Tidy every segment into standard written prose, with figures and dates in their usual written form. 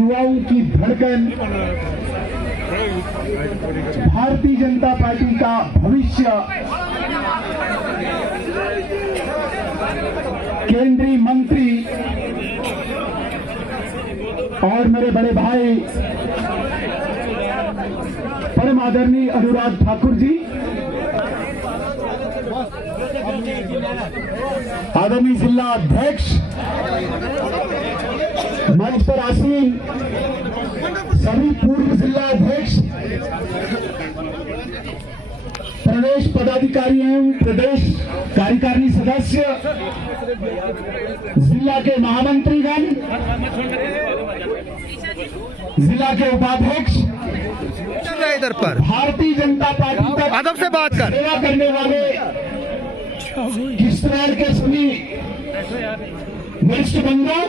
युवाओं की धड़कन, भारतीय जनता पार्टी का भविष्य, केंद्रीय मंत्री और मेरे बड़े भाई परम आदरणीय अनुराग ठाकुर जी, आदरणीय जिला अध्यक्ष, मंच पर आसीन सभी पूर्व जिला अध्यक्ष, प्रदेश पदाधिकारी एवं प्रदेश कार्यकारिणी सदस्य, जिला के महामंत्रीगण, जिला के उपाध्यक्ष, इधर पर भारतीय जनता पार्टी का अदब से बात कर सेवा करने वाले किश्तवाड़ के सभी वरिष्ठ बंधु,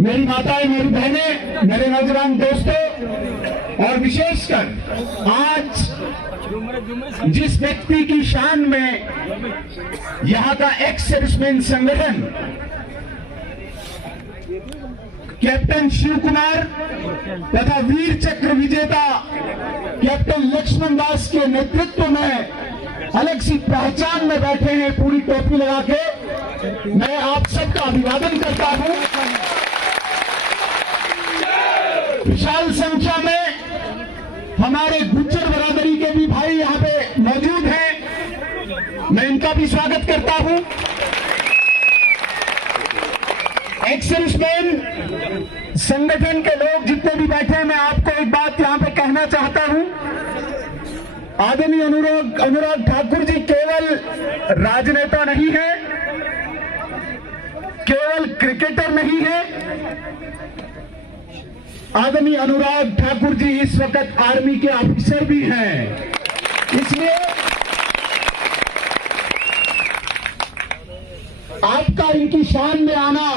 मेरी माताएं, मेरी बहनें, मेरे नौजवान दोस्तों, और विशेषकर आज जिस व्यक्ति की शान में यहां का एक्स सर्विसमैन संगठन कैप्टन शिव कुमार तथा वीर चक्र विजेता कैप्टन लक्ष्मण दास के नेतृत्व में अलग सी पहचान में बैठे हैं, पूरी टोपी लगा के, मैं आप सबका अभिवादन करता हूं। विशाल संख्या में हमारे गुज्जर बरादरी के भी भाई यहां पे मौजूद हैं, मैं इनका भी स्वागत करता हूं। एक्स सर्विसमैन संगठन के लोग जितने भी बैठे हैं, मैं आपको एक बात यहां पे कहना चाहता हूं। आदरणीय अनुराग ठाकुर जी केवल राजनेता नहीं है, केवल क्रिकेटर नहीं है। आदरणीय अनुराग ठाकुर जी इस वक्त आर्मी के ऑफिसर भी हैं, इसलिए आपका इनकी शान में आना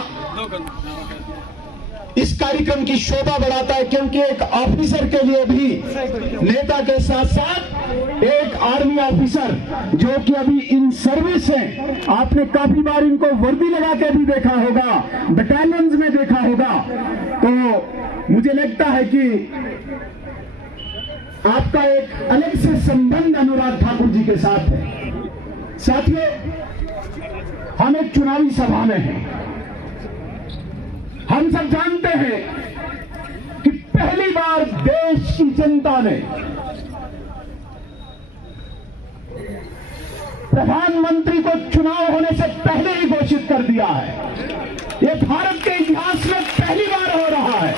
इस कार्यक्रम की शोभा बढ़ाता है, क्योंकि एक ऑफिसर के लिए भी नेता के साथ साथ एक आर्मी ऑफिसर जो कि अभी इन सर्विस है, आपने काफी बार इनको वर्दी लगा के भी देखा होगा, बटालियंस में देखा होगा, तो मुझे लगता है कि आपका एक अलग से संबंध अनुराग ठाकुर जी के साथ है। साथियों, हम एक चुनावी सभा में हैं। हम सब जानते हैं कि पहली बार देश की जनता ने प्रधानमंत्री को चुनाव होने से पहले ही घोषित कर दिया है। यह भारत के इतिहास में पहली बार हो रहा है,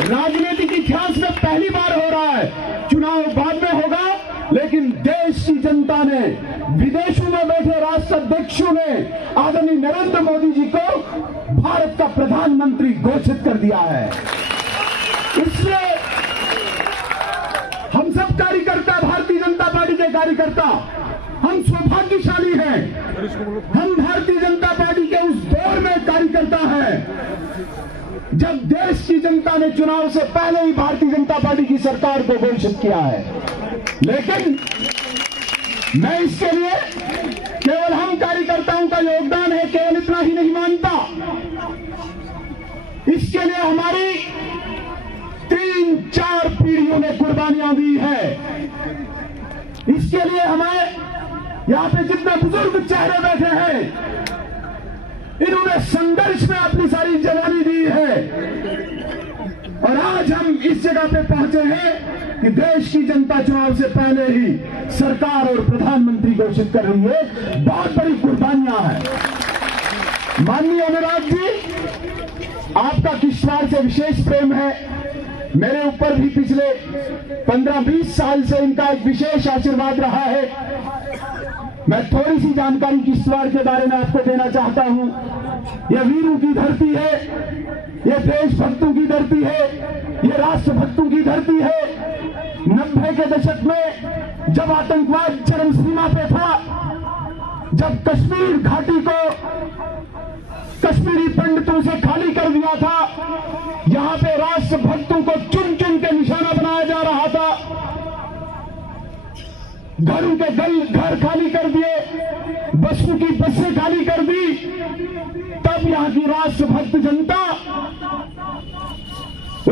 राजनीतिक इतिहास में पहली बार हो रहा है। चुनाव बाद में होगा, लेकिन देश की जनता ने, विदेशों में बैठे राष्ट्राध्यक्षों ने आदरणीय नरेंद्र मोदी जी को भारत का प्रधानमंत्री घोषित कर दिया है। इसलिए हम सब कार्यकर्ता, भारतीय जनता पार्टी के कार्यकर्ता, हम सौभाग्यशाली हैं। हम भारतीय जनता पार्टी के उस दौर में कार्यकर्ता हैं जब देश की जनता ने चुनाव से पहले ही भारतीय जनता पार्टी की सरकार को घोषित किया है। लेकिन मैं इसके लिए केवल हम कार्यकर्ताओं का योगदान है, केवल इतना ही नहीं मानता। इसके लिए हमारी 3-4 पीढ़ियों ने कुर्बानियां दी है। इसके लिए हमें यहां पे जितने बुजुर्ग चेहरे बैठे हैं, इन्होंने संघर्ष में अपनी सारी जवानी दी है, और आज हम इस जगह पे पहुंचे हैं कि देश की जनता चुनाव से पहले ही सरकार और प्रधानमंत्री घोषित कर रही है। बहुत बड़ी कुर्बानियां हैं। माननीय अनुराग जी, आपका किश्तवाड़ से विशेष प्रेम है। मेरे ऊपर भी पिछले 15-20 साल से इनका एक विशेष आशीर्वाद रहा है। मैं थोड़ी सी जानकारी किश्तवाड़ के बारे में आपको देना चाहता हूं। यह वीरों की धरती है, यह देशभक्तों की धरती है, यह राष्ट्रभक्तों की धरती है। 90 के दशक में जब आतंकवाद चरम सीमा पे था, जब कश्मीर घाटी को कश्मीरी पंडितों से खाली कर दिया था, यहां पे राष्ट्रभक्तों को चुन चुन के निशाना बनाया जा रहा था, घरों के घर खाली कर दिए, बसों की बसें खाली कर दी, तब यहां की राष्ट्रभक्त जनता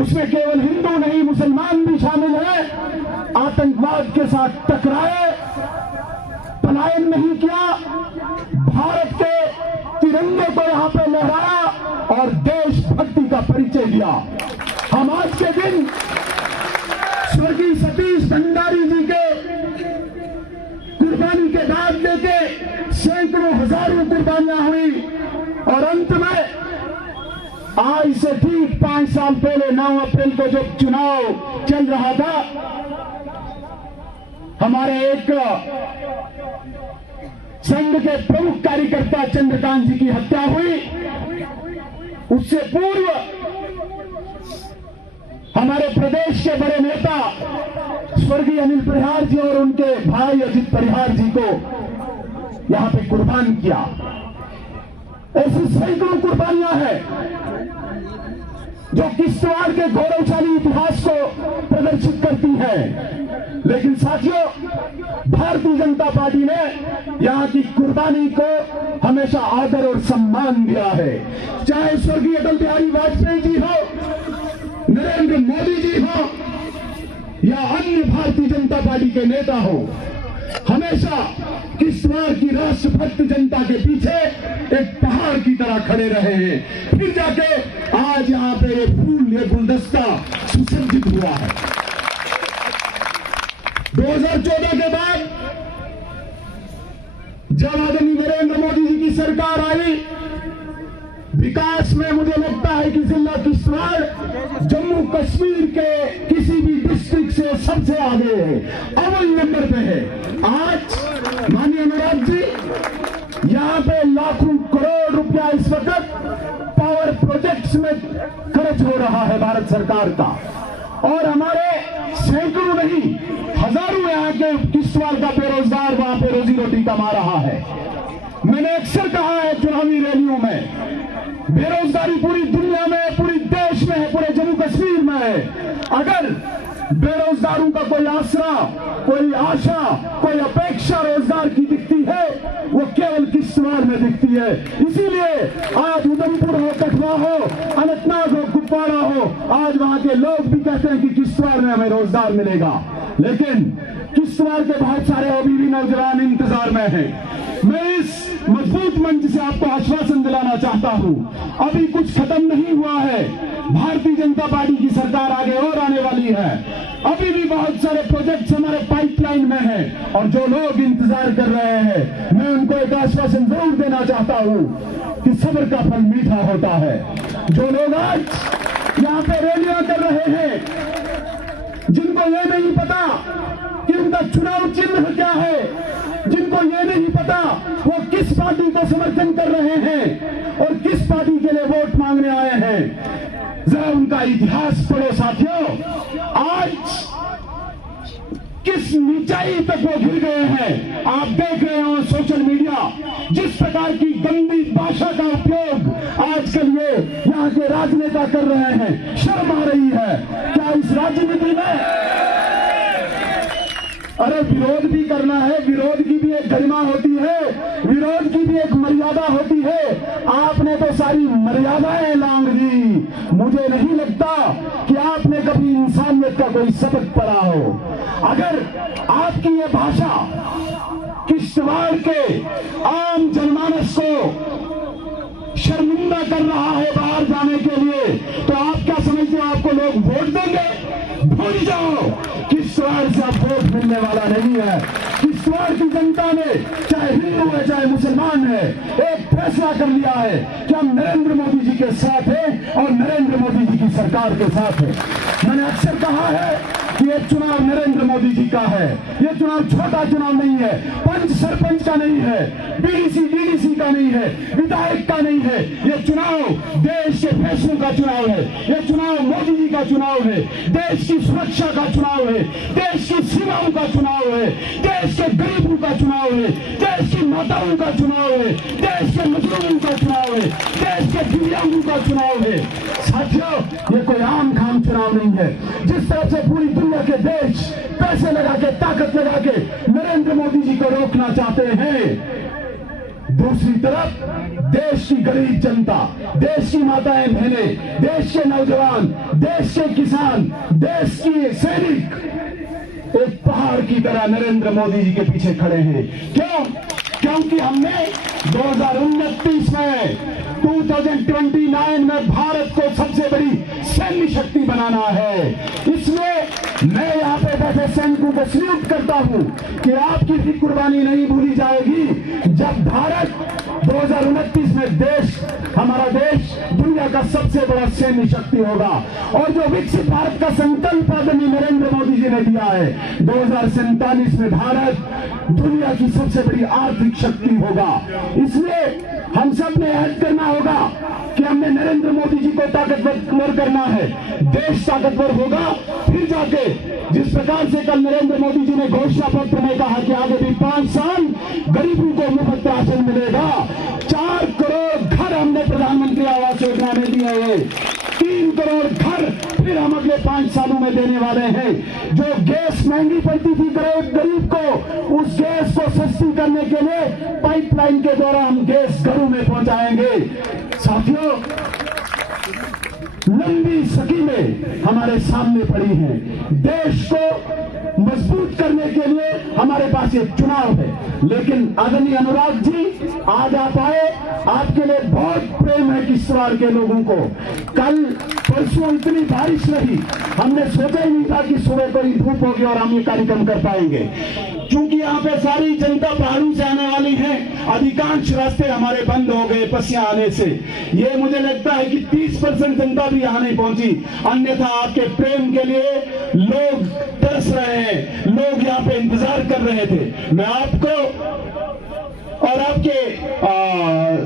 उसमें केवल हिंदू नहीं मुसलमान भी शामिल है। आतंकवाद के साथ टकराए, पलायन नहीं किया, भारत के तिरंगे को यहां पे लहराया और देशभक्ति का परिचय दिया। हम आज के दिन स्वर्गीय सतीश भंडारी जी के कुर्बानी के बाद लेके सैकड़ों हजारों कुर्बानियां हुई और अंत में आज से ठीक 5 साल पहले 9 अप्रैल को जब चुनाव चल रहा था, हमारे एक संघ के प्रमुख कार्यकर्ता चंद्रकांत जी की हत्या हुई। उससे पूर्व हमारे प्रदेश के बड़े नेता स्वर्गीय अनिल परिहार जी और उनके भाई अजित परिहार जी को यहां पे कुर्बान किया। ऐसी सैकड़ों कुर्बानियां हैं जो किश्तवाड़ के गौरवशाली इतिहास को प्रदर्शित करती हैं। लेकिन साथियों, भारतीय जनता पार्टी ने यहां की कुर्बानी को हमेशा आदर और सम्मान दिया है। चाहे स्वर्गीय अटल बिहारी वाजपेयी जी हो, नरेंद्र मोदी जी हो या अन्य भारतीय जनता पार्टी के नेता हो, हमेशा किश्तवाड़ की राष्ट्रभक्त जनता के पीछे एक पहाड़ की तरह खड़े रहे हैं। फिर जाके आज यहां पे ये फूल, ये गुलदस्ता सुसज्जित हुआ है। 2014 के बाद जब आदरणीय नरेंद्र मोदी जी की सरकार आई, विकास में मुझे लगता है कि जिला किश्तवाड़ जम्मू कश्मीर के किसी भी डिस्ट्रिक्ट से सबसे आगे है, अव्वल नंबर पे है। आज माननीय अनुराग जी, यहां पे लाखों करोड़ रुपया इस वक्त पावर प्रोजेक्ट्स में खर्च हो रहा है भारत सरकार का, और हमारे सैकड़ों नहीं हजारों यहाँ के किश्तवाड़ का बेरोजगार वहां पे रोजी रोटी कमा रहा है। मैंने अक्सर कहा है चुनावी रैलियों में, बेरोजगारी पूरी दुनिया में, पूरे देश में है, पूरे जम्मू कश्मीर में है। अगर बेरोजगारों का कोई आसरा, कोई आशा, कोई अपेक्षा रोजगार की दिखती है, वो केवल किश्तवाड़ में दिखती है। इसीलिए आज उधमपुर हो, कठुआ हो, अनंतनाग हो, कुपवाड़ा हो, आज वहां के लोग भी कहते हैं कि किश्तवाड़ में हमें रोजगार मिलेगा। लेकिन किश्तवाड़ के बहुत सारे अभी भी नौजवान इंतजार में हैं। मैं इस मजबूत मंच से आपको आश्वासन दिलाना चाहता हूं, अभी कुछ खत्म नहीं हुआ है। भारतीय जनता पार्टी की सरकार आगे और आने वाली है। अभी भी बहुत सारे प्रोजेक्ट्स हमारे पाइपलाइन में हैं और जो लोग इंतजार कर रहे हैं, मैं उनको एक आश्वासन जरूर देना चाहता हूं कि सब्र का फल मीठा होता है। जो लोग आज यहाँ पे रैलियां कर रहे हैं, जिनको ये नहीं पता कि उनका चुनाव चिन्ह क्या है, जिनको ये नहीं पता वो किस पार्टी को समर्थन कर रहे हैं और किस पार्टी के लिए वोट मांगने आए हैं, जरा उनका इतिहास पढ़ो साथियों। आज किस नीचाई तक वो गिर गए हैं आप देख रहे हो सोशल मीडिया, जिस प्रकार की गंदी भाषा का उपयोग आजकल ये यहाँ के राजनेता कर रहे हैं। शर्म आ रही है क्या इस राजनीति में? अरे विरोध भी करना है, विरोध की भी एक गरिमा होती है, विरोध की भी एक मर्यादा होती है। आपने तो सारी मर्यादाएं लांघ दी। मुझे नहीं लगता कि आपने कभी इंसानियत का कोई सबक पढ़ा हो। अगर आपकी ये भाषा किश्तवाड़ के आम जनमानस को शर्मिंदा कर रहा है बाहर जाने के लिए, तो आप क्या समझते हो आपको लोग वोट देंगे? भूल जाओ, किश्तवाड़ से अब वोट मिलने वाला नहीं है। किश्तवाड़ की जनता ने, चाहे हिंदू है चाहे मुसलमान है, एक फैसला कर लिया है कि हम नरेंद्र मोदी जी के साथ हैं और नरेंद्र मोदी जी की सरकार के साथ है। मैंने अक्सर कहा है कि ये चुनाव नरेंद्र मोदी जी का है। ये चुनाव छोटा चुनाव नहीं है, पंच सरपंच का नहीं है, बीडीसी डीडीसी का नहीं है, विधायक का नहीं है। ये चुनाव देश के फैसलों का चुनाव है। ये चुनाव मोदी जी का चुनाव है, देश की सुरक्षा का चुनाव है, देश की सीमाओं का चुनाव है, देश के गरीबों का चुनाव है, देश की माताओं का चुनाव है, देश के मजदूरों का चुनाव है, देश के दिव्यांगों का चुनाव है। साथियों, ये कोई आम खाम चुनाव नहीं है। जिस तरह से पूरी दुनिया के देश पैसे लगा के, ताकत लगा के नरेंद्र मोदी जी को रोकना चाहते हैं, दूसरी तरफ देश की गरीब जनता, देश की माताएं बहनें, देश के नौजवान, देश के किसान, देश की सैनिक एक पहाड़ की तरह नरेंद्र मोदी जी के पीछे खड़े हैं। क्यों? क्योंकि हमने 2029 में 2029 में भारत को सबसे बड़ी सैन्य शक्ति बनाना है। इसमें मैं यहाँ पे बैठे सैनिकों को सल्यूट करता हूँ कि आपकी भी कुर्बानी नहीं भूली जाएगी जब भारत 2029 में देश, हमारा देश दुनिया का सबसे बड़ा सैन्य शक्ति होगा। और जो विकसित भारत का संकल्प आदरणीय नरेंद्र मोदी जी ने दिया है, 2047 में भारत दुनिया की सबसे बड़ी आर्थिक शक्ति होगा। इसलिए हम सब ने ऐड करना होगा कि हमने नरेंद्र मोदी जी को ताकतवर करना है। देश ताकतवर होगा फिर जाके, जिस प्रकार से कल नरेंद्र मोदी जी ने घोषणा पत्र में कहा कि आगे भी 5 साल गरीबों को मुफ्त राशन मिलेगा, 4 करोड़ घर हमने प्रधानमंत्री आवास योजना में दिए हैं, 3 करोड़ घर फिर हम अगले 5 सालों में देने वाले हैं। जो गैस महंगी पड़ती थी गरीब को, उस गैस को सस्ती करने के लिए पाइपलाइन के द्वारा हम गैस घरों में पहुंचाएंगे। साथियों, लंबी स्कीमें हमारे सामने पड़ी हैं। देश को मजबूत करने के लिए हमारे पास एक चुनाव है, लेकिन आदरणीय अनुराग जी, आज आप आए, आपके लिए बहुत प्रेम है किश्तवाड़ के लोगों को। कल परसों इतनी बारिश रही, हमने सोचा ही नहीं था कि सुबह को ही धूप होगी और हम ये कार्यक्रम कर पाएंगे। क्योंकि यहाँ पे सारी जनता पहाड़ों से आने वाली है, अधिकांश रास्ते हमारे बंद हो गए पसियां आने से। ये मुझे लगता है कि 30% जनता भी यहाँ नहीं पहुंची, अन्यथा आपके प्रेम के लिए लोग तरस रहे हैं, लोग यहाँ पे इंतजार कर रहे थे। मैं आपको और आपके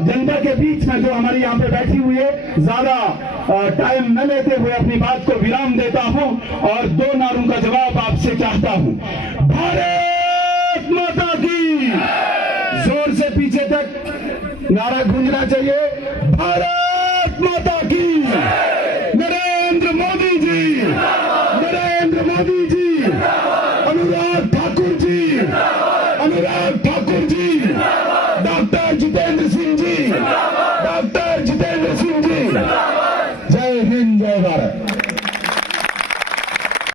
जनता के बीच में जो हमारी यहाँ पे बैठी हुई है, ज्यादा टाइम न लेते हुए अपनी बात को विराम देता हूँ और 2 नारों का जवाब आपसे चाहता हूँ। भारत माता की, जोर से पीछे तक नारा गूंजना चाहिए। भारत माता की।